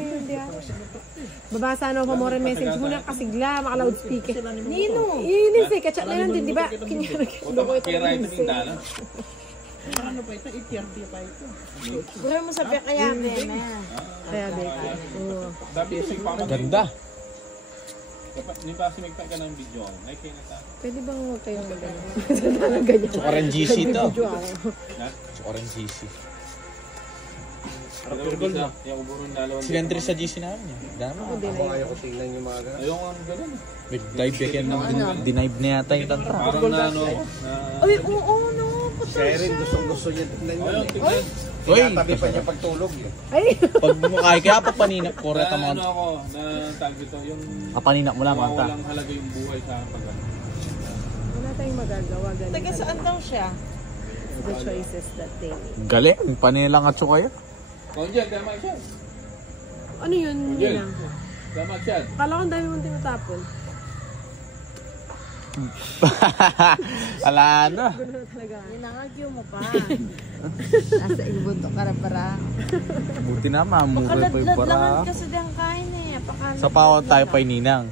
yun diyan. Babasa na ako mo rin message mo na kasigla, maka-loudspeaker. Nino! Inis eh, kachat na yun din, di ba? Loko ito inis eh. Ano pa ito? Itiarti pa ito. Gura mo sa kaya bene. Kaya beke. Ganda. Hindi pa kasi magpag ka ng video ako. Ay, kayo na ta. Pwede bang huwag kayong magano? Orange GC to. Video ako. Orange GC. Yung uburon dalawa. Silentry sa GC namin yan. Dami. Ako ayaw ko tingnan yung mga gano'n. Ayoko ang gano'n. Nag-dive back yan. Denive na yata yung tantra. Parang na ano. Ay, oo, no. Siya rin gusto niya tingnan yun. Uy! Tabi pa niya pagtulog yun. Ay! Pag mukhay kaya pa paninak ko rin Ano ako, na tag dito, yung paninak mo lang manta. walang halaga yung buhay sa pag Wala tayong magagawa. Ganun. Taga saan daw siya? The choices that they make. Galing, panilang at sukaya. Konjel, tama siya. Ano yun? Yun lang. Tama siya. Akala ko ang dami mong tinatapon. Ala na. Gulo na talaga. Ninangagyo mo pa. Nasa ilbunto ka rin para. Buti na mamuri pa yung Pakaladlangan para. kasi diyang kain eh. Sa pawat tayo pa ininang.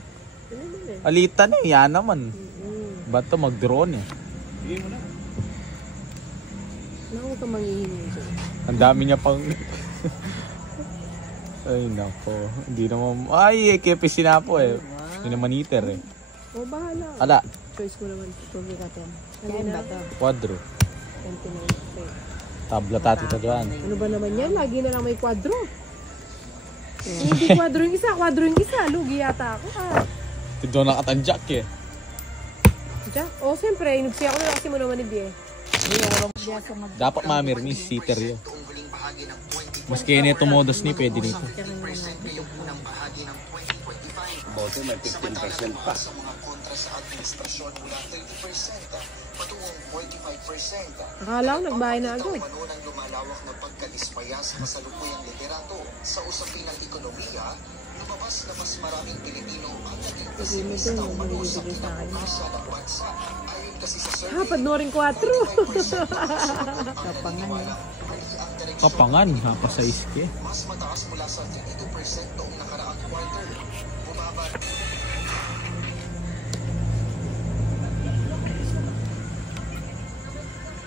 Alitan eh, yan naman. Ba't to mag-drone eh? Sige mo na. Naku ka manghihingi dyan. Ang dami niya pang... Ay nako, hindi naman... Ay, kepe sinapo eh. Hindi naman iter eh. O, bahala. Ala, Choice ko naman. Tuloy ka ten. Kain ba to? quadro. 29. Tabla tati ta dyan. Ano ba naman yan? Lagi na lang may kwadro. Hindi kwadro yung isa. Kwadro yung isa. Lugi yata ako. Ito doon nakatanjak eh. Diyan. O, siyempre. Inugsi ako na kasi mo naman ni Bie. Dapat mamirmis, sitter yun. Maski na tumodos ni, pwede nito. Bote may 15% pa. Akala ko nagbahay na agad. lumalawak na pagkadismaya sa kasalukuyang liderato sa usapin ng ekonomiya, lumabas na mas maraming Pilipino ang naging pesimista umano sa kinabukasan ng bansa. Ayon kasi sa survey, Panoorin 4. Kapangan, hapa sa iske. mas mataas mula sa 32% noong nakaraang quarter. Bumaba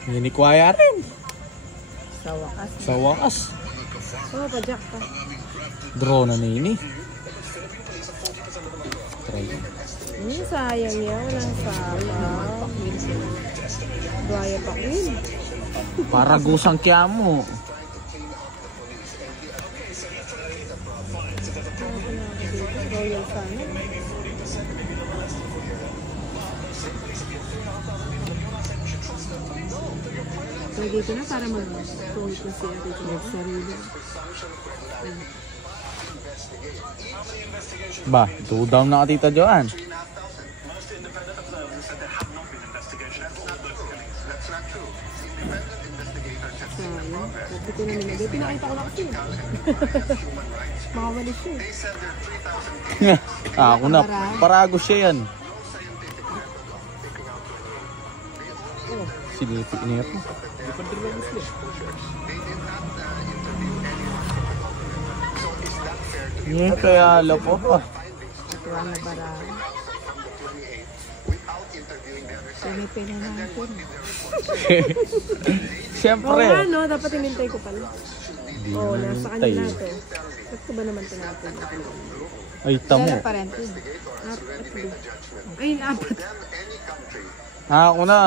Ninikwaya rin. Sa wakas. Sa wakas. Oo, pa-jack pa. Drone na ini. Try. Sayang yan. Walang sayang. Buhaya pa queen. Para gusang kya mo. Royal sana. Lagay ko na para mag-tungit na siya dito ng sarili. Ba, 2 down na ka tita Joan. Sayang. Sabi ko na nilagay. Pinakita ko na kasi. Makamalis siya. Ako na, parago siya yan. Silipi niya po. Kaya lapo pa. Atuwa na bara. Pinipin na natin. Siyempre. Oo nga, no? Dapat inintay ko pala. Oo, nasa kanya na ito. Ba't ko ba naman ito natin? Ay, tamo. Dala pa rin ito. Ay, 4. Ako na.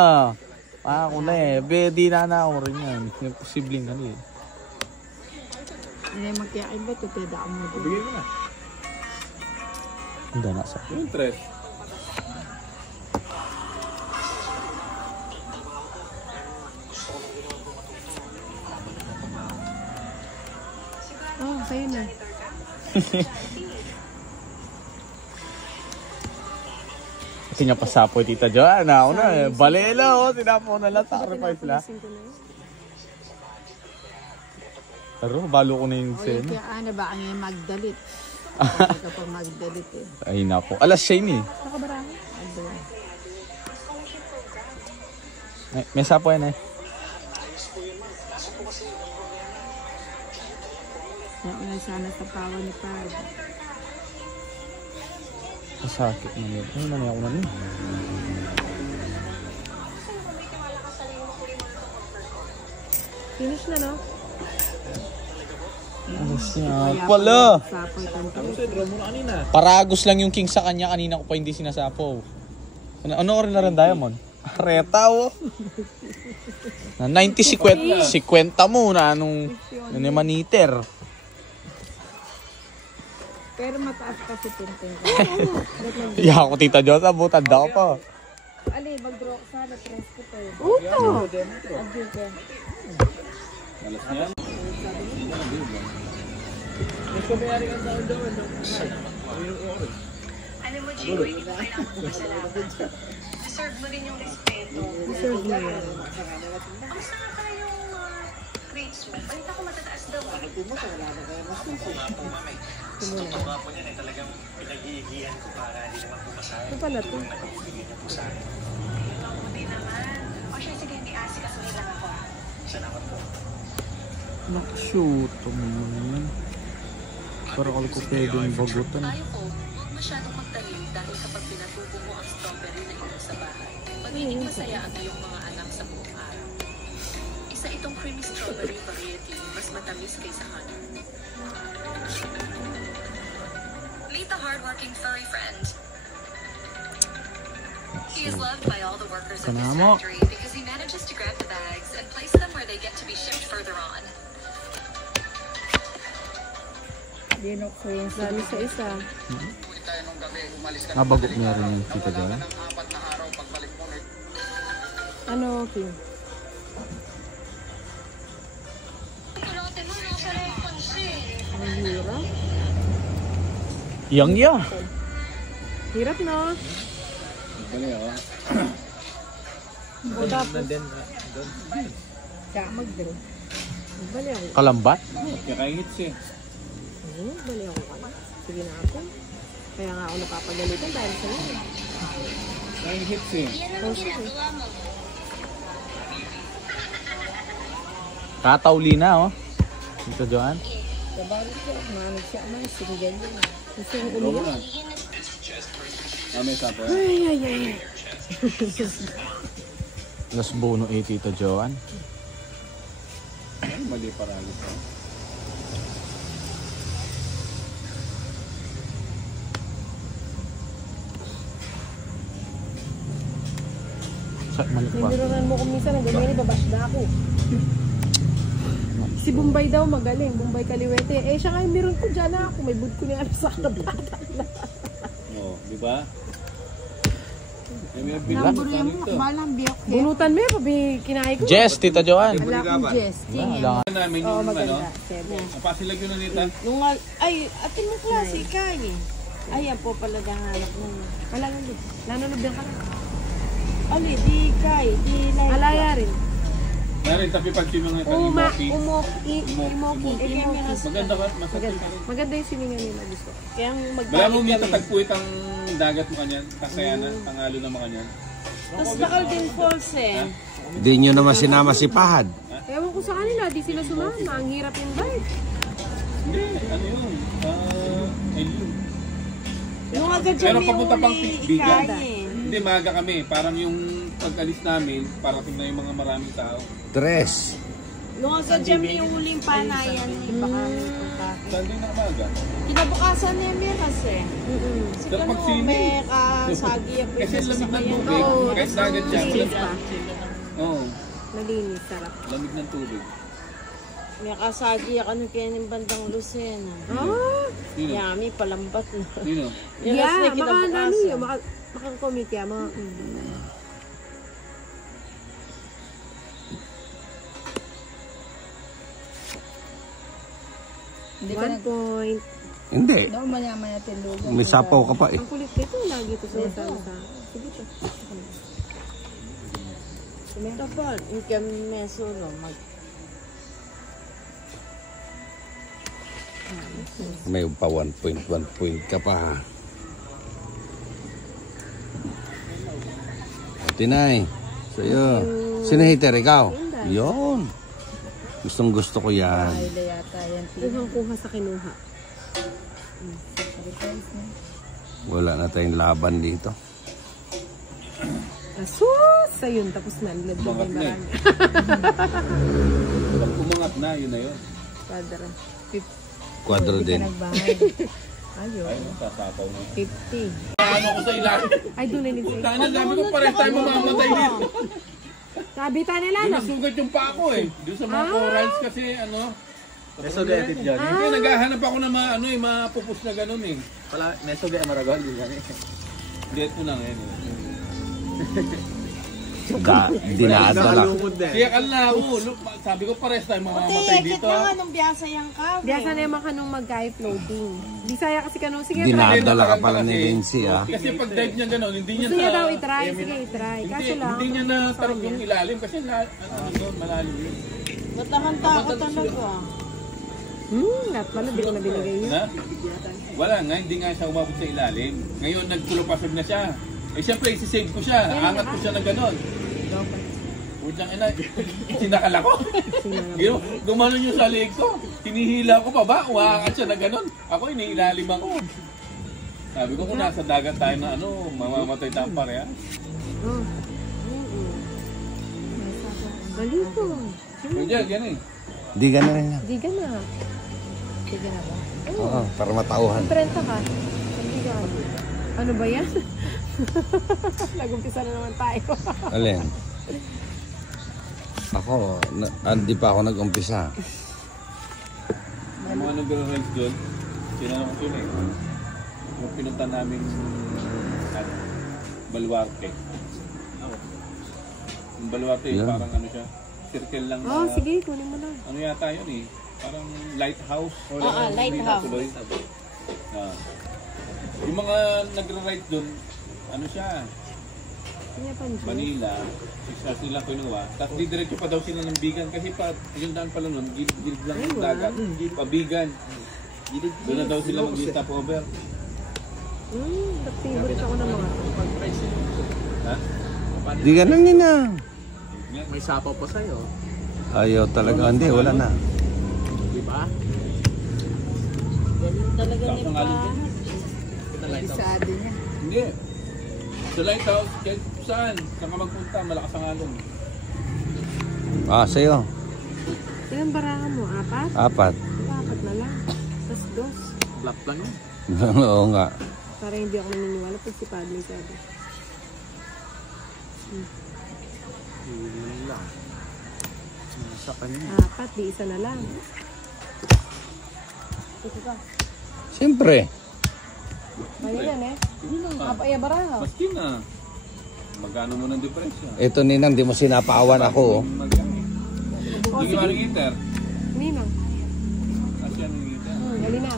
Ako na eh. Di na ako rin yan. Yung posibleng ano eh. Ano yung magkakain ba? Tutida ka mo doon. Bigay mo na. Hindi na sa. Yung 3. Oo, sa'yo na. Kasi niya pasapoy tita Joan. Ako na eh. Balela oh. Tinapo na lang. Sacrifice lang. Pero balo ko na yung O seno. yung kaya ano ba ang yung magdalit? Hindi ka pa magdalit eh. Ay nako. Alas siya yun eh. Nakabarahan. Ado. May sapo yan eh. Wala sana sa pawa ni Pad. Masakit na nito. Ay, mali ako na rin. Finish na, no? Alas niya. Pala! Sapoy tanto. Paragos lang yung king sa kanya. Kanina ko pa hindi sinasapaw. Ano orin na rin Diamond? Reta, oh. Na 90-50 mo na anong maniter. Pero mataas kasi tintin. Iya ako tita Diyos. Abutan daw pa. Ali, mag-draw ka sana. Tres ko to. Uto! Adyo ka. Alas niya. Alam mo, Gio, hindi ko kailangan magpasalamat. Deserve mo rin yung respeto. Deserve mo yan. Ang saka tayong grades mo. Balita ko matataas daw. Ito pala to. Buti naman. O siya, sige, hindi asik. Kasuhin lang ako. Nakashoot. Parang ako pwedeng bagutan. Ayaw ko, huwag masyadong magtanim dahil kapag pinatubo mo ang strawberry na ito sa bahay, magiging masaya ang iyong mga anak sa buong araw. Isa itong creamy strawberry variety, mas matamis kaysa honey. Meet the hardworking furry friend. He is loved by all the workers of his Kanamo. factory because he manages to grab the bags and place them where they get to be shipped further on. Dinok ko yung Dami sa isa. Nabagot niya rin yung tita Diyos. Ano, King? Ang hirap. Yang. Hirap, no? Bali, oh. O tapos, mag-draw. bali ako. Kalambat? Kakaingits eh. Bali ako ka. Sige na ako. Kaya nga ako napapagalitan dahil sa iyo. Kakaingits eh. Oh, sige. Katauli na, oh. Tita Joan. Kabalik ko. Manig siya man. Sinigyan yun. Gusto ko Lobo umiyak. na. May sapo. Ay. Las bono Tita Joan. Mali paragos. Malik pa. Ninironan mo kung minsan ang ganyan, ibabash na ako. Si Bombay daw magaling, Bombay Kaliwete. Eh siya nga yung meron ko dyan na ako, may bud ko niya sa kabata na. Oh, di ba? May Namburuyan mo. Balang biyok. Bunutan mo yun, pabi kinahay ko. Jess, Tita Joan. Wala akong Jess. Wala. namin Oo, yung ano. maganda. Seven. Napasilag yun na nita. Ay, atin mo klase, kaya. Ayan po pala hanap mo. Wala nga din. Nanunod ka na. Ali, di kay, di like. Alaya rin. Narin, tapi pag yung mga Imoki. Maganda ka, masakit ka. Maganda yung siningan nila gusto. Kaya Wala magbalik mo may kami. tatagpuit ang dagat mo kanyan. Kasayanan, tangalo na mo kanyan. Tapos bakal din falls eh. Di nyo naman sinama si Pahad. Ewan ko sa kanila, di sila sumama. Ang hirap yung bike. Hindi, ano yun? Ayun. Yung agad Pero dyan papunta pang yung Bigan. ikay. Hindi, maaga kami. Parang yung pag-alis namin, parating na yung mga maraming tao. Tres. Yung agad dyan yung huling panayan eh. Baka may punta. Sunday na maaga. Kinabukasan niya may kasi. Pero Siguro pag sini, may kasagi ang kasi pwede sa lamig ng bayan. tubig. Oo, Kahit dagat dyan. Safe pa. Oo, Malinis, sarap. lamig ng tubig. May kasagi ako ng kanyang bandang Lucena. Ah! Sino? Yami, palambat na. Sino? Yung last na Yeah, kinabukasan. makakomit yan. One point. Hindi. Daw maya-maya tilugan. May sapaw ka pa eh. Ang kulit nito, lagi ito sa. Sige ito. Ito po, yung kemeso, no, May pa 1 point ka pa. Tinay. Sa'yo. Sino hater? Ikaw? Yun. Gustong gusto ko yan. Ay, yata yan. Kuhang-kuha sa kinuha. Wala na tayong laban dito. Asus! Ayun, tapos na. Lad mo Umangat na eh. marami. Pag umangat na, yun na yun. Padra. Kwadro din. Ayun. Ay, sasapaw na. 50. Ano ko sa ilalim? Ay, doon na nito. Tana, sabi ko pares tayo mamamatay dito. Sabitan nila, Yung no? nasugat yung pa ako eh. Doon sa mga corals kasi ano. Nesugated dyan. Hindi, naghahanap ako ng mapupus na ganun eh. Wala, nesugated maragol din yan eh. Date ko na ngayon eh. Dinadala. Kaya kala ako, look, sabi ko pares tayo mamamatay dito. Kit mga nung biyasa yung ka. Diya sana yung kanong mag-guide floating. Bisaya kasi kanong, sige, try. Dinadala ka pala ni Lindsay, ah. Kasi pag dive niya gano'n, hindi niya Gusto niya daw i-try. Sige, i-try. Hindi, Kaso lang. hindi niya na tarog yung ilalim kasi malalim yun. Natahan-takot talaga. Lahat pala, di ko na binigay yun. Na? Wala nga, hindi nga siya umabot sa ilalim. Ngayon, nagpulupasog na siya. Eh, siyempre, isi-save ko siya. Angat ko siya ng gano'n. Putang ina, sinakal ako. Gumanon yung sa leg ko. Hinihila ko pa ba? Umaangat siya na gano'n. Ako, iniilalim ako. Sabi ko, kung nasa dagat tayo na mamamatay tayong pareha. Oh. Bali ko. Kaya, yan eh. Di gana rin lang. Di ka na. Di ka na ba? Oo, para matauhan. Prenta ka. Hindi ka na. Ano ba yan? Nag-umpisa na naman tayo. Alin? Ako, hindi pa ako nag-umpisa. Yung mga nag-rise doon, sinanong ko yun eh. Yung pinunta namin Baluarte. Yung Baluarte, Yeah. parang ano siya, circle lang. Oh, sige, kunin mo na. Ano yata yun eh, parang lighthouse. Lighthouse. Ah. Yung mga nagre-ride doon, ano siya, Kanya panjo. Manila, 6 hours nila kinuha. Tapos didiretso pa daw sila ng Bigan kasi pa, yung daan pala nun, gilid lang ng dagat. Pabigan. Doon na daw sila mag-stop over. Favorite ako ng mga. Ha? Di ganun din na. May sapaw pa sa'yo. Ayaw talaga. Hindi, wala na. Di ba? Talaga ni pa. Isado niya. Hindi. Sa lighthouse, kahit saan? Saan ka magpunta? Malakas ang alon. Ah, sa'yo. Ilang baraha mo? 4? 4. 4 na lang. Tapos 2. Flat lang yun. Oo nga. Para hindi ako naniniwala pag si Padme sabi. Hindi lang. Sa kanya. 4, di isa na lang. Ito ka. Siyempre. Kaya yan eh. Hindi na nga. Kapaya baraha. Maski na. Magkano mo ng diferensya? Ito ninang, di mo sinapawan ako. Sige, maring heater. Ninang. Asya ng heater. Gali na.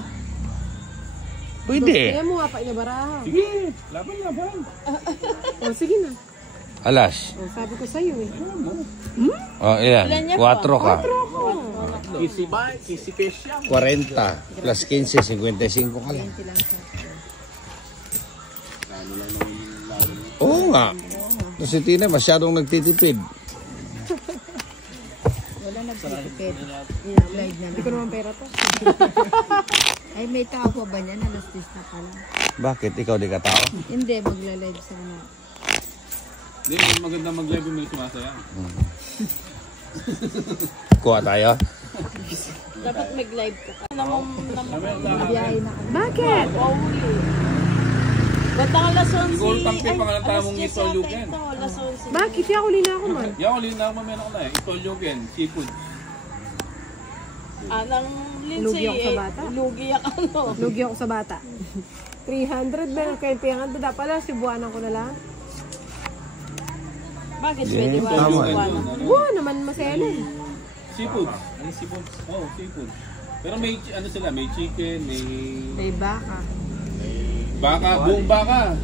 Pwede. Kaya mo kapaya na baraha. Sige, laban. O sige na. Alas. O sabi ko sa'yo eh. Oh, ilan? 4 ka. Kisi ba? Kisi cash yan. 40 plus 15, 55 ka lang. Oo nga. Si Tina masyadong nagtitipid. Wala nagtitipid. Live na Hindi ko naman pera to. Ay, may tao pa ba niyan? Alas 10 na pala. Bakit? Ikaw di ka tao? Hindi, magla-live sana. Hindi, maganda mag-live yung may sumasaya. Kuha tayo? Dapat mag-live ka. Biyahe na ka. Bakit? Ba't ang alas 11? Siguro tampi pa nga ng tamong alas 10 ito, Luken. yata ito, alas 11. Bakit? Kaya huli na ako man. Yan, ulit na mamaya na ko na eh. Itolyogen, seafood. Anang Lugi ako sa bata. Lugi ako. Lugi ako sa bata. 300 ba? Kaya piyangan to. Dapat pala, sibuanan ko na lang. Bakit Yeah, pwede ba? tama. Wow, naman maselan. Seafood. Ano seafood? Oh, seafood. Pero may, ano sila, may chicken, may May baka. baka, buong baka.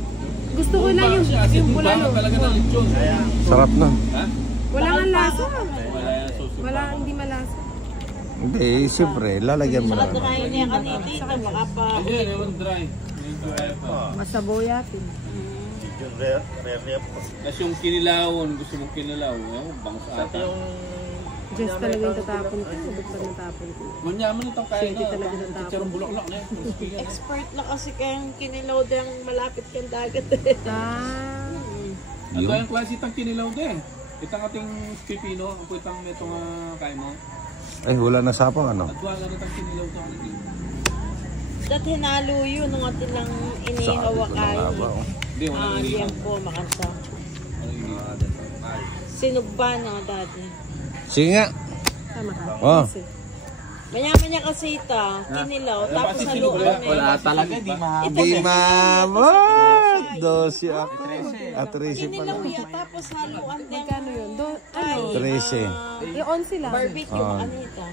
Gusto ko lang yung Buong bulalo. baka talaga ng lechon. Sarap na. Ha? Wala nga lasa. Wala yan, susu. Wala, hindi malasa. Hindi, siyempre. Lalagyan mo Saka lang. dry niya kami dito. Baka pa. Ayun, yung dry. Medyo dry pa. Masaboyatin. Tapos yung kinilawan, gusto mong kinilaw, bangus ata. Just talaga yung tatapon ko. Sabot pa natapon ko. Manyaman itong kaya Shitty talaga ng tapon. Chicharong bulaklak na yan. Expert na kasi kayang kinilaw din malapit kang dagat. Ang kayang klase itang kinilaw din. Itang ating pipino, ang itang itong kaya mo. Ay, wala na sapang ano. At wala na itang kinilaw ito. Dat hinalo yun nung atin lang inihawa kayo. Hindi, wala na Diyan po makanta. Sinugba na dati. Sige nga. Tama ka. Oh. Mayaman niya kasi ito, kinilaw, tapos haluan na Wala talaga, di mahaba. Di mama. 12 ako. At 13 pa Kinilaw lang. yan, tapos haluan din. Magkano yun? Ano? 13. Yung 11 lang. Barbecue, ano ito?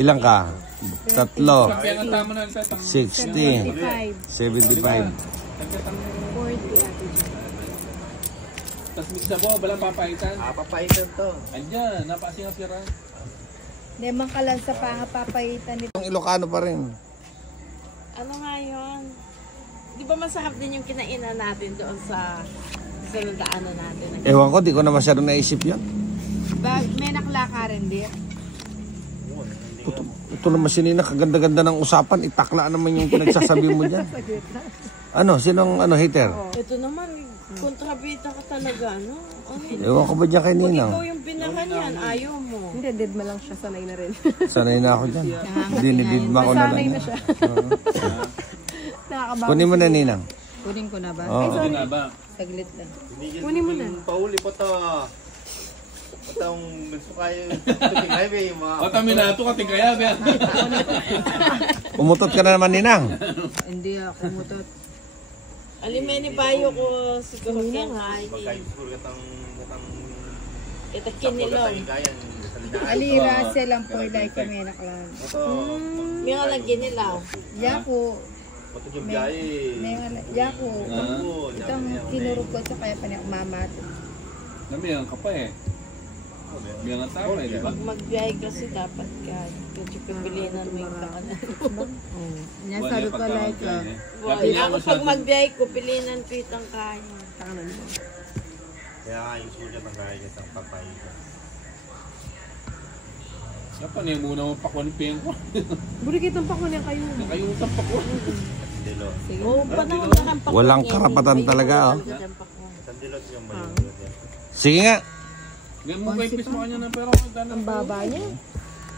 Ilang ka? 3. Kaya nga tama na ito. 60. 75. 75. 40 ate. Tapos mix na po, walang papaitan. Papaitan to. Andyan, napasing-asiran. Lemang ka lang sa papaitan nito. Ang Ilocano pa rin. Ano nga yun? Di ba masarap din yung kinainan natin doon sa daanan natin? Ewan ko, di ko na masyadong naisip yan. May nakalakarin din. Ito naman si Nina, kaganda-ganda ng usapan. Itakla naman yung pinagsasabi mo dyan. Ano? Sinong hater? Ito naman, kontrabita ka talaga, no? Ewan ko ba dyan kay Kung Nina? ikaw yung binahan yan, ayaw mo. Hindi, dead ma lang siya. Sanay na rin. Sanay na ako dyan. Dinididma ko na lang. Sanay na yan. siya. Nakakabawa. Kunin mo na, Ninang. Kunin ko na ba? Oo. Hindi na ba? Saglit lang. Kunin mo na. Pauli po to. Patang gusto kayo. Tingay ba yung mga... O, taminato ka, tingkaya ba? Umutot ka na naman, Ninang. Hindi ako mutot. Alimeni bayo ko siguro kaya kain. Magkain siguro katang... Ito kinilaw. Alira silang po dahil kami naklan. Ito. May nga lang ginilaw. Yaku. Ito yung biyahe. Yaku. Itong kinurog ko sa kaya pa niya umamat. Namiyan ka pa eh. Miyan ang tao eh, di ba? Pag magbiyahe kasi dapat ka. Medyo pipilinan mo yung kakanan. Yan sabi ko like Ako pag magbiyahe ko, pilinan ko itang kain. Kaya nga yung sulit ang kaya niya sa papaitan. Yan pa, niya muna mong pakunipin ko. Burikit ng pakunin kayo. Nakayutang pa ko. Sandilo. Oo, panahon na ng Walang karapatan talaga, oh. Sandilo yung mayo. Sige nga. Ganyan mo kayo mo kanya ng pero Ang baba niya.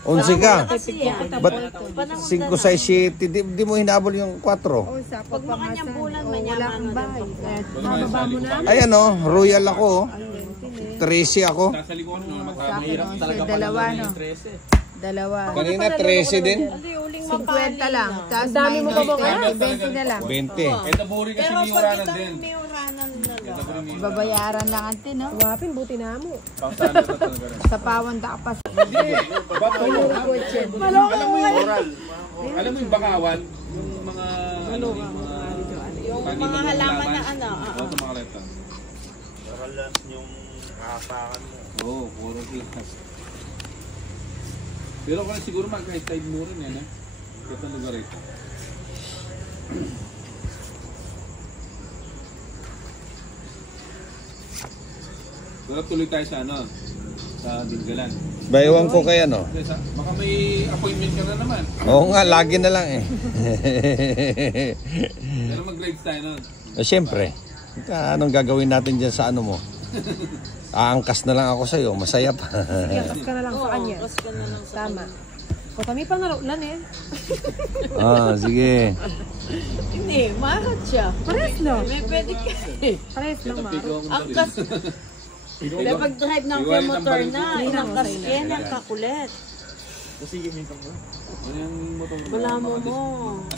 11 ka. Ba't Panahon 5, 6, 7? Di mo hinabol yung 4. oh sa Pag mga niyang bulan, wala manyaman kang na bahay. din. Bababa mo na. Ay ano, royal ako. 13 ako. nasa likuan mo, Mahirap talaga dalawa no. Dalawa. Kanina 13 din. Hindi, uling 50 mapali lang. na. Tapos dami mo pa ba minus 20 na lang. 20. Eh, naburi kasi Pero may pag uranan kita din. may uranan na lang. Babayaran lang ante no. Wapin, buti na mo. Pausano na talaga rin. Sa pawan da pa. Alam mo yung bakawan, yung mga ano, yung Yung paniman mga ng halaman na ano. Oo, sa mga letan. Nakalas yung hapakan mo. Oo, puro glass. Pero kung siguro magka-tide mo rin yan, eh. Ito ang lugar ito. Pero tuloy tayo sa ano, sa Dingalan. Baywan ko kay ano. Baka may appointment ka na naman. Oo nga, lagi na lang eh. Pero mag-grades tayo nun. Siyempre. Anong gagawin natin dyan sa ano mo? Aangkas na lang ako sa'yo. Masaya pa. Sige, kas ka na lang sa kanya. Kas ka na lang sa Tama. O kami pang narulan eh. Sige. Hindi, mahat siya. Pares lang. May pwede ka eh. Pares lang, Maro. Ang kas... May pag-drive ng kay motor na. Inang kasken, ang kakulit. Ano yung motor mo? Wala mo mo.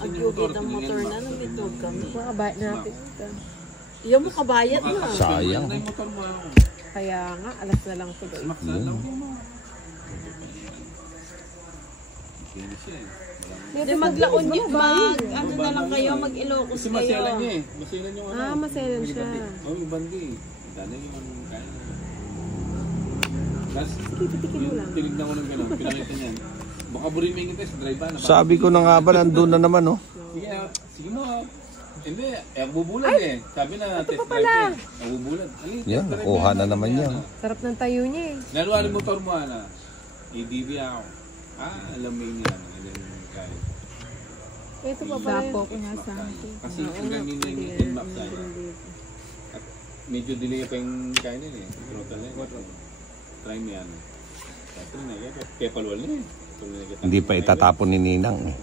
Ang yugit ng motor na, nanditog kami. Makabayad na natin. Iyan mo kabayat na. Sayang. Ano yung motor mo? Kaya nga, alas na lang ko doon. Maksa lang mo. Kinis siya eh. Hindi maglaon niyo, ano na lang kayo, mag-Ilocos Kasi kayo. maselan niya eh. Maselan yung ano. Maselan siya. Oo, yung bandi. Dali yung ano kaya. Tapos, tinignan ko ng gano'n. Pinakita niyan. Baka buriming kita sa drive na. Sabi ko na nga ba, nandun na naman oh. Sige mo. Hindi, bubulad eh. Sabi na test drive eh. Bubulad. Yan, nakuha na naman yan. Sarap ng tayo niya eh. Lalo ano motor mo, Ana? ADB ako. Alam mo yun yan. Alam mo yun kaya. Ito pa pala Dapo yun. ko nga sa akin. Kasi ang ganyan na yung inmap tayo. At medyo delay pa yung kaya nila eh. Throttle na yun. Try mo yan. Kaya palwal na eh. Hindi pa itatapon ni Ninang. Eh.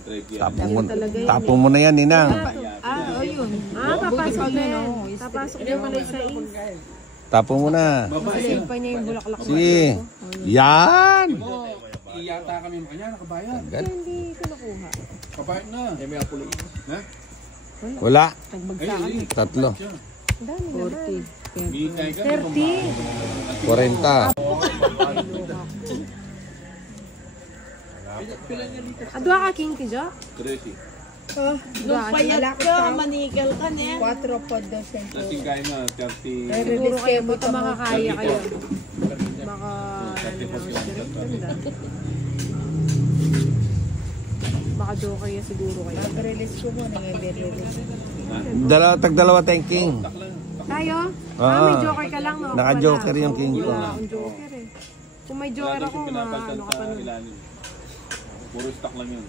Tapon mo na yan, Ninang. Oo, yun. Papasok din. oh. Papasok din pala sa is. Tapon mo na. Kasi pa niya yung bulaklak. Sige. Yan! Iyata kami mo kanya, nakabayad. Hindi ko nakuha. Kabayad na. May apulo. Ha? Wala. Nagbagsakan. Tatlo. Dami naman. 30. 40. Adwa ka king tijo? 30. Nung payat ka, manigal ka na. 4 po daw siya. Lasing kayo na, 30. Siguro kayo baka makakaya kayo. Baka 30. baka joke kayo siguro kayo. Pag-release ko mo, nag-release. Tag-dalawa tayong king. Tayo? Ah, May joker ka lang, no? Naka-joker yung king ko. Wala akong joker eh. Kung may joker ako, ano ka pa nun? Puro stock lang yun.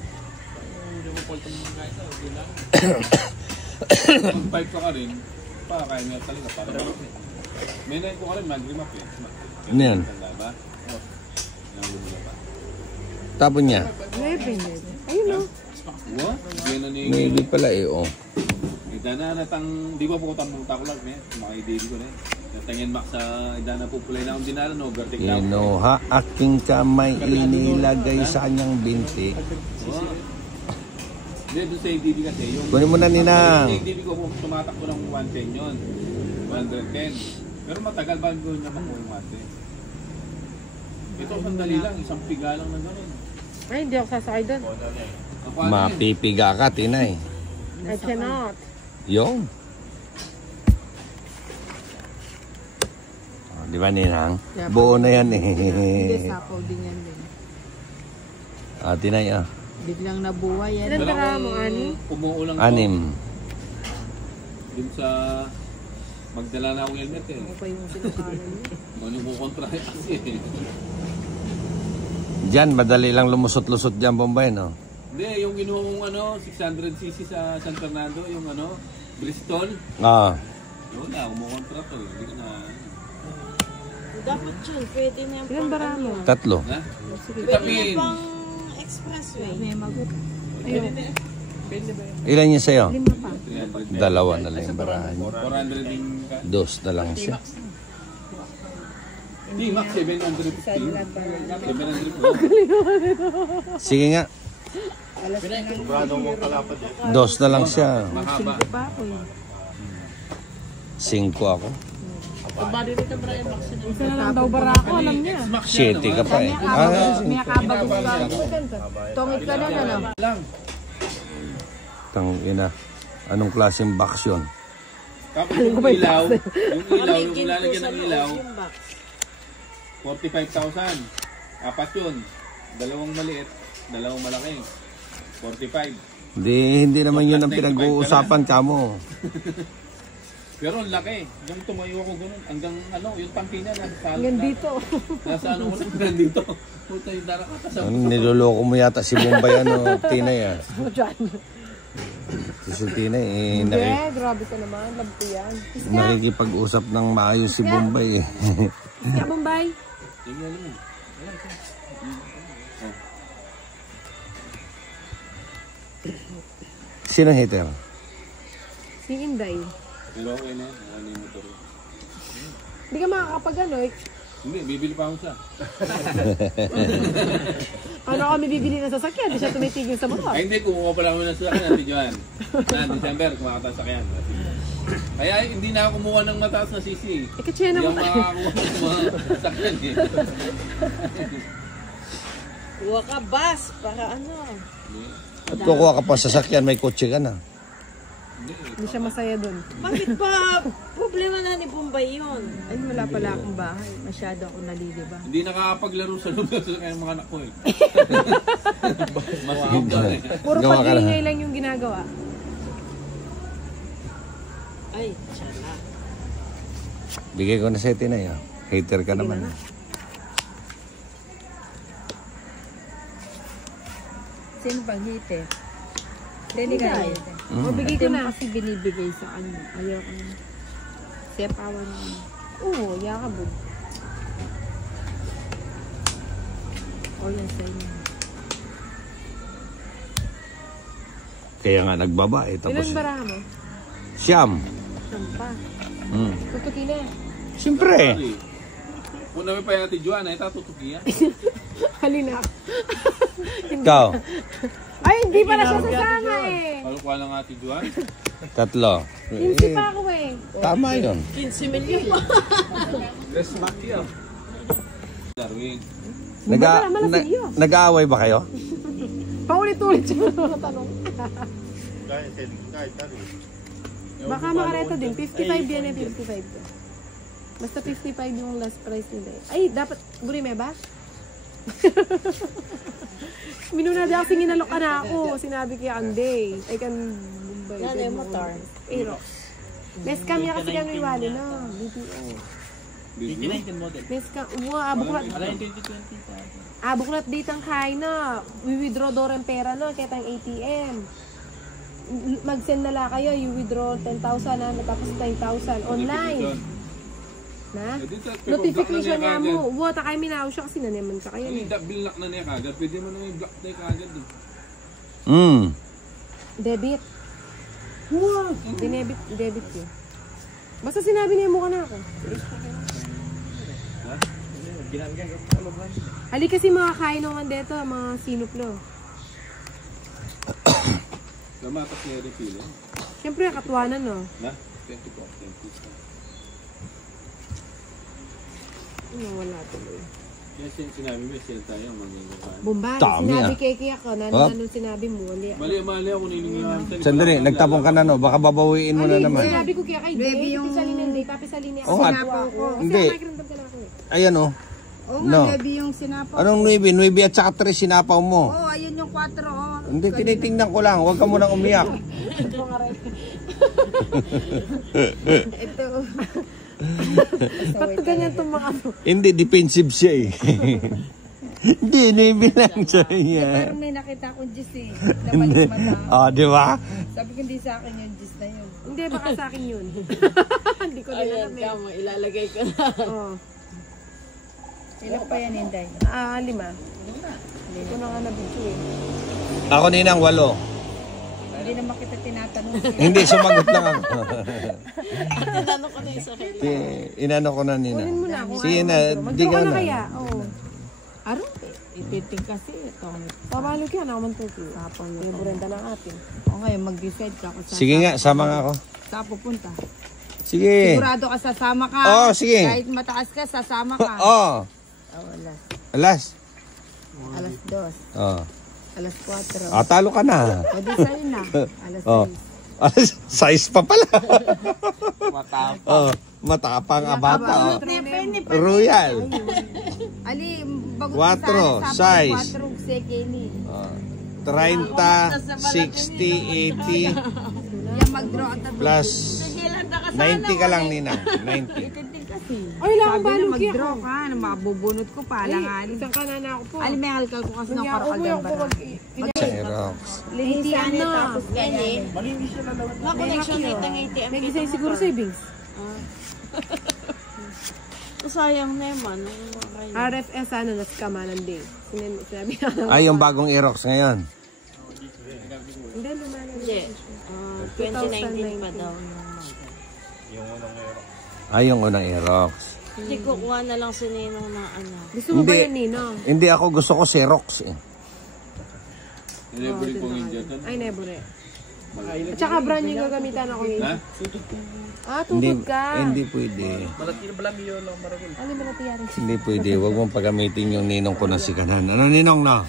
Mag-pipe ka rin, kaya niya talaga para may line ko ka rin, mag-remap eh. Ano yan? Tapon niya. 9. Ayun o. What? Maybe pala eh, oh. Idana natang, di ba po tambuta ko lang eh, maka-idili ko na eh. Natangin mak sa idana po pulay na akong dinala, no? Gartik na. Kinuha aking kamay, inilagay sa kanyang binti. Hindi, doon sa ADB kasi, yung... Kunin mo na, Ninang. Yung ADB ko kung tumatakbo ng 110 yun. 110. Pero matagal bago niya makuha yung mate. Ito, sandali lang, isang piga lang na gano'n. Ay, hindi ako sasakay doon. Mapipiga ka, Tinay. I cannot. Yung. Oh, di ba, Ninang? Buo na yan eh. Hindi, sapaw din yan din. Ah, Tinay, ah. Biglang nabuhay yan. Ilan para mo, Ani? Umuulang ko. 6. Dun sa... Magdala na akong helmet eh. Ano pa yung sinakalan niyo? Ano ko kontra kasi eh. Diyan, madali lang lumusot-lusot dyan, Bombay, no? Hindi, yung ginawa kong 600cc sa San Fernando, yung Bristol. Ah. Yun na, kumukontra to eh. Hindi ko na... Dapat yun, pwede na yung Ilan bara mo? 3. Ha? Pwede Itapin. na pang expressway. May magot. Ilan niya sa'yo? 5 pa. 300. 2 na lang yung barahan niya. 400 din ka. 2 na lang siya. Hindi, max 750. 700 po. Sige nga. Brado mo kalapad yan. 2 na lang siya. Mahaba. Pa ako eh. 5 ako. Isa na lang daw bara ako, alam niya. 7 ka pa eh. Ah, May kabag mo ba? Tungit ka na ano? Lang. tang ina. Anong klaseng box yun? Tapos yung ilaw, yung lalagyan ng ilaw, 45,000. 4 yun. 2 maliit, 2 malaki. 45. Hindi naman yun ang pinag-uusapan kamo. Pero ang laki. Yung tumayo ako ganun. Hanggang yung tangki niya nasa Hanggang dito. Nasa ko hanggang dito. Puta yung darakata sa Niloloko mo yata si Bombay, Tinay ah. Diyan. Si Tinay Hindi, grabe ka naman. Love ko yan. nakikipag-usap ng maayos si Bombay eh. Kaya Bombay. tingnan mo. Sino hater? Si Inday. Pero okay na yan. Ano yung motor? Hindi ka makakapag Hindi, bibili pa ako siya. Ano kami bibili ng sasakyan? Hindi siya tumitigil sa motor. Ay hindi, kumuha pa lang kami ng sasakyan natin Johan. Na December, kumakata sa sakyan. Kaya hindi na ako kumuha ng mataas na sisi. Katsena Hindi mo ako tayo. makakakuha ng mga sakyan eh. Kuha ka bus, para ano. At kukuha ka pa sa sasakyan, may kotse ka na. Hindi siya masaya doon. Bakit ba? Problema na ni Bombay yun. Ay, wala pala akong bahay. Masyado ako naliliba. Hindi nakakapaglaro sa loob ng sasakyan ng mga anak ko eh. Masigit doon eh. Puro Gawa ka pag-iingay lang yung ginagawa. Ay, siya na. Bigay ko na sa Tinay ah. Hater ka naman. Sino bang hite? Hindi ka hite. O, bigay ko na. Kasi binibigay sa ano. Ayaw ko na. Sepawan mo. Oo, yakabog. O yan sa inyo. Kaya nga nagbabae. Tapos, Ilan baraha mo? siyam. Sampa. Hmm. Tutuki na. Siyempre. Kung namin pa yung natin Joanna, itatutuki yan. Halina. Ikaw. Ay, hindi pala siya sasama eh. Ano pa lang natin Joanna? 3. Hindi pa ako eh. Tama yun. 15 million pa. Let's back you. Darwin. Nag-aaway ba kayo? Paulit-ulit siya mga tanong. Kahit ano. Baka makareta din. 55 yan eh, 55 to. Basta 55 yung last price nila eh. Ay, dapat, gurime ba? Minuna di kasi nginalok na ako. Sinabi kaya Anday. I can... Yan yung motor. Aero. Mes cam niya kasi kami iwali na. BPO. Mes cam, buklat. Buklat date ang kain na. We-withdraw do rin pera na. Kaya tayong ATM. Mag-send na lang kayo. You withdraw 10,000 na. Tapos 9,000. Online. Na? Notification niya mo. Wata kayo minaw siya kasi naneman ka kayo. Bilnak na niya kagad. Pwede mo naman i-block na kagad. Debit. Wow! Debit yun. Basta sinabi niya mo ka na ako. Hali kasi mga kain naman dito, mga sinuplo. Lamatas niya rin pila. Siyempre, katuwanan no. Na? 24. Wala tuloy. Kaya sinabi mo, sila tayo, mangyayari. Bombay, Dami, sinabi ah. kaya ko. Nandun sinabi mo. Mali ako nilingan. Sandali, nagtapong ka na no. Baka babawiin mo na naman. Sinabi ko kaya kay Baby yung... Papisalin niya. Oo nga. Hindi. Ayan o. Oo No. nga, baby yung sinapaw. Anong 9? 9 at saka 3 sinapaw mo. Oo, ayun yung 4, oh. Hindi, tinitingnan ko lang. Huwag ka munang umiyak. Ito. Ba't ganyan itong mga ano? Hindi, defensive siya eh. Hindi, 9 lang siya. Pero may nakita akong gis eh. Nabalik mata. Di ba? Sabi ko hindi sa akin yung gis na yun. Hindi, baka sa akin yun. Hindi ko din Ayan alam ka mo, ilalagay ko na. Oh. Ilan pa yan, Inday? 5. Hindi ko na nga nabidyo eh. Ako ninang 8. Hindi naman kita tinatanong. Hindi, sumagot lang ako. Tinanong ko na yung sarili. Inano ko na nina. Kunin mo na ako. Sige na, di Mag-draw ka ka na na. kaya? Oo. Aro, ititing kasi ito. Pabalo kaya na man tuki. Yung burenda ng atin. O ngayon, mag-decide ka kung Sige nga, sama nga ako. saan pupunta. Sige. Sigurado ka sasama ka. Oo, sige. Kahit mataas ka, sasama ka. Oo. Alas. Alas. Alas 2. Oo. Alas 4. Talo ka na. O di sa'yo na. Alas 6. Oh. Size pa pala. Matapang abata. Royal. Ali, bago 4, size. 4 sekeni. 30, 60, 80, Yan mag-draw at plus 90 ka lang, Ninang. 90. Ay, lang sabi na balo kaya. mag-draw ka, na mabubunot ko pa lang ali. Isang kanan ako po. Ali, may halkal ko kasi ng Kaya karakal umuwi ng ako bara. Xerox. Linisan na. Ganyan. Na connection na itang ATM. May gisay siguro savings. Sayang naman. RFS ano, naskamanan din. Sinabi na. Ay, yung bagong Xerox ngayon. Hindi, lumalan. Hindi. 2019 pa daw. Ay, yung unang Xerox. Hindi kukuha na lang si Ninong ng ano. Gusto mo ba yan, Ninong? Hindi ako gusto ko Xerox eh. Never kong India. Ay, never eh. At saka brand yung gagamitan ako eh. Ha? Tutod ka. Hindi pwede. Ano ba natiyari? Hindi pwede. Huwag mong pagamitin yung ninong ko na si Kanan. Ano ninong na?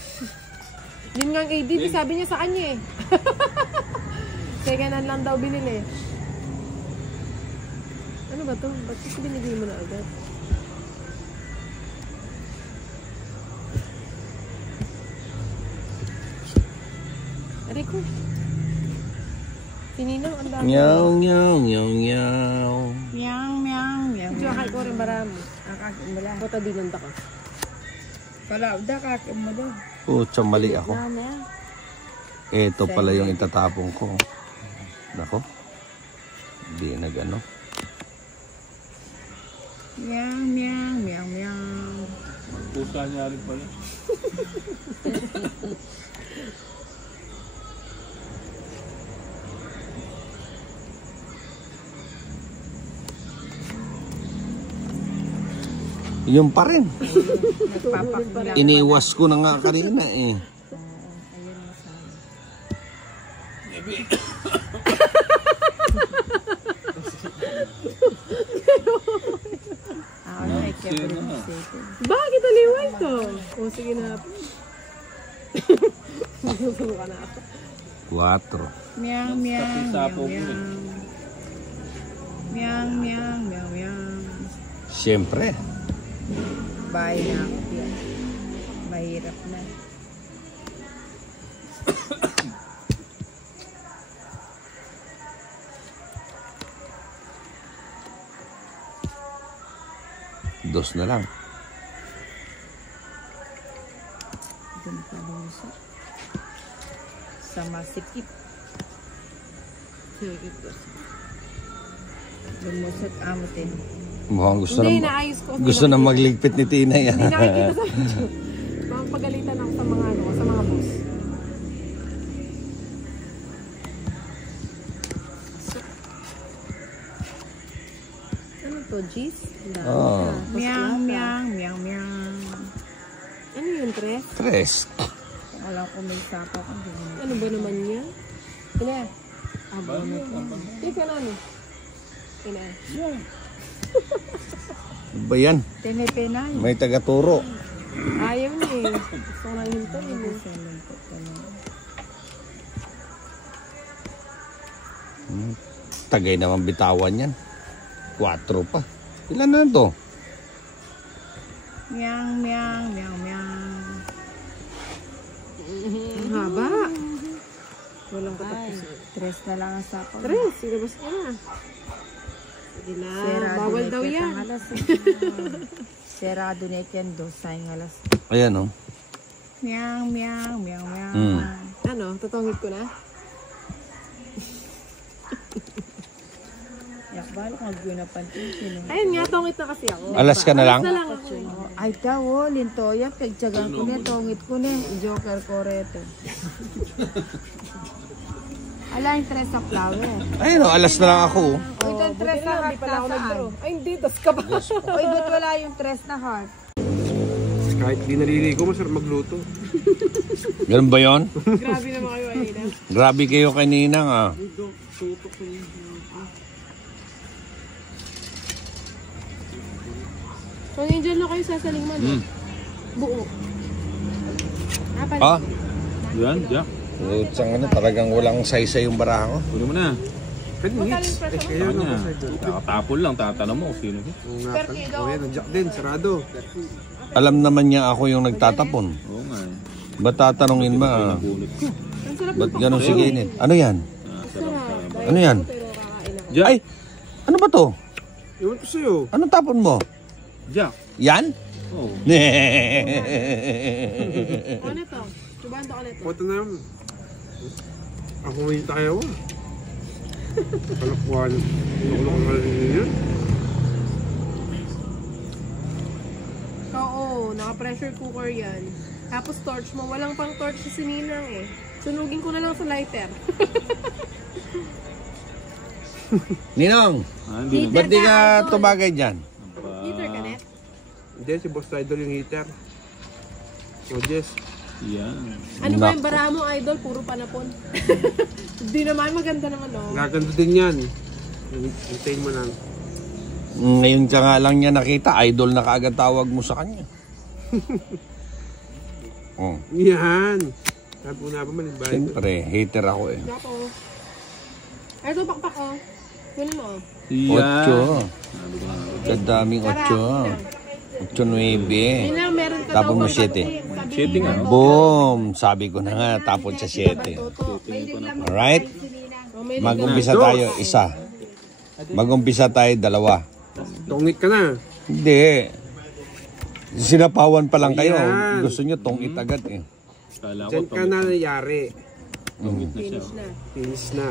Yun nga ang ADD, sabi niya sa kanya eh. Second hand lang daw binili. Ano ba to? Ba't kasi binigay mo na agad? Aray ko. Sininang ang dami. Nyaw, nyaw, nyaw, nyaw. Miyang, miyang, miyang. Diyo kahit ko rin baramo. Akakin mo lang. Bota di nanda ka. Pala, kakin mo daw. Putsa, mali ako. Ito pala yung itatapon ko. Nako. Hindi nag-ano. Meow, meow, meow, meow. Pusa niya rin pala. Yun pa rin. Nagpapakila. Iniwas ko na nga kanina eh. Bakit aliway to? O sige na. Susuka na ako. 4. Meow, meow, meow, Sapo mo meow. eh. Meow, meow, meow, meow. Siyempre. Bahay na ako yan. Mahirap na. Dos na lang. Doon pa luso. Sa masikip. Lumusot amutin. Mukhang gusto Hindi, na naayos ko. gusto na magligpit ni Tina yan. Hindi nakikita sa video. Mapagalitan ako sa mga ano, sa mga boss. Ano to, G's? Oh. Meow, meow, meow, meow. Ano yun, Tres? 3. Alam ko may sapa ko. Ano ba naman yan? Ina. Ika na ano? Ina. Ba yan? Tinipinay. May taga-turo. Ayaw niya eh. Gusto ko nang hintayin eh. Tagay naman bitawan yan. 4 pa. Ilan na to? Meow, meow, meow, meow. Ang haba. Walang katapos. 3 na lang ang sapa. Tres, ilabas niya na. Sige na, Serado bawal na daw iket yan. ang alas. Serado na iket yan, dosay ng alas. Ayan oh. Meow, meow, meow, meow. Ano, tutungit ko na? Yakbal, kung agyo na pantin. Ayun nga, tungit na kasi ako. Alas ka na lang? Alas na lang ako. Ay daw, lintoya, pagtsagan ko na, tungit ko na, joker ko reto. Ala, yung 3 sa flower. Ayun oh, alas na lang ako. O, yung 3 na heart Pala ako nasaan? nagbaro. Ay, hindi, tas ka pa. Uy, ba't wala yung 3 na heart? Kahit di naliligo, masarap magluto. Ganun ba yun? Grabe naman kayo, Alina. Grabe kayo kanina nga. Kung angel na kayo sasaling man. Buo. Ah? Yan, Jack. Utsang ano, talagang walang saysay yung baraha ko. Kunin mo na. 10 minutes. Kaya Ano nga niya? Nakatapon lang, tatanong mo kung sino. Oo nga pala. O yan, nandiyak din, sarado. Alam naman niya ako yung nagtatapon. Oo nga. Ba't tatanungin ba? Bunot ko. Ba't ganun si Kainin? Ano yan? Ano yan? Jack. Ay! Ano ba to? Iwan ko sa'yo. Anong tapon mo? Jack. Yan? Oo. Ano to? Chubahan to ulit. Ito na yun. Ako ngayon tayo. Kalakwan. Inukulong ka rin yun. Oo, naka-pressure cooker yan. Tapos torch mo. Walang pang torch sa sininang eh. Sunugin ko na lang sa lighter. Ninong! Hindi Ba't di ka tumagay dyan? Heater ka net? Hindi, si Boss Idol yung heater. O Jess. Yan. Ano ba yung bara mo, idol? Puro panapon. Hindi naman, maganda naman oh. Gaganda din yan. Hintayin mo lang. Ngayon ka nga lang niya nakita, idol na kaagad tawag mo sa kanya. Oh. Yan. Sabi ko na ba manibay? Siyempre, hater ako eh. Dapo. Ay, ito pakpak oh. Kunin mo oh. Yan. 8. Kadaming 8. 8-9. Yun lang, meron ka Tapon mo daw 7. 7 nga. Boom! Sabi ko na nga, tapon sa 7. Alright? Mag-umpisa tayo, 1. Mag-umpisa tayo, 2. Tungit ka na. Hindi. Sinapawan pa lang kayo. Ayan. Gusto nyo tongit agad eh. Kala ko Diyan ka na nangyari. Tungit na siya. Finish na. Finish na.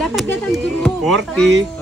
Dapat gatang mo. 40.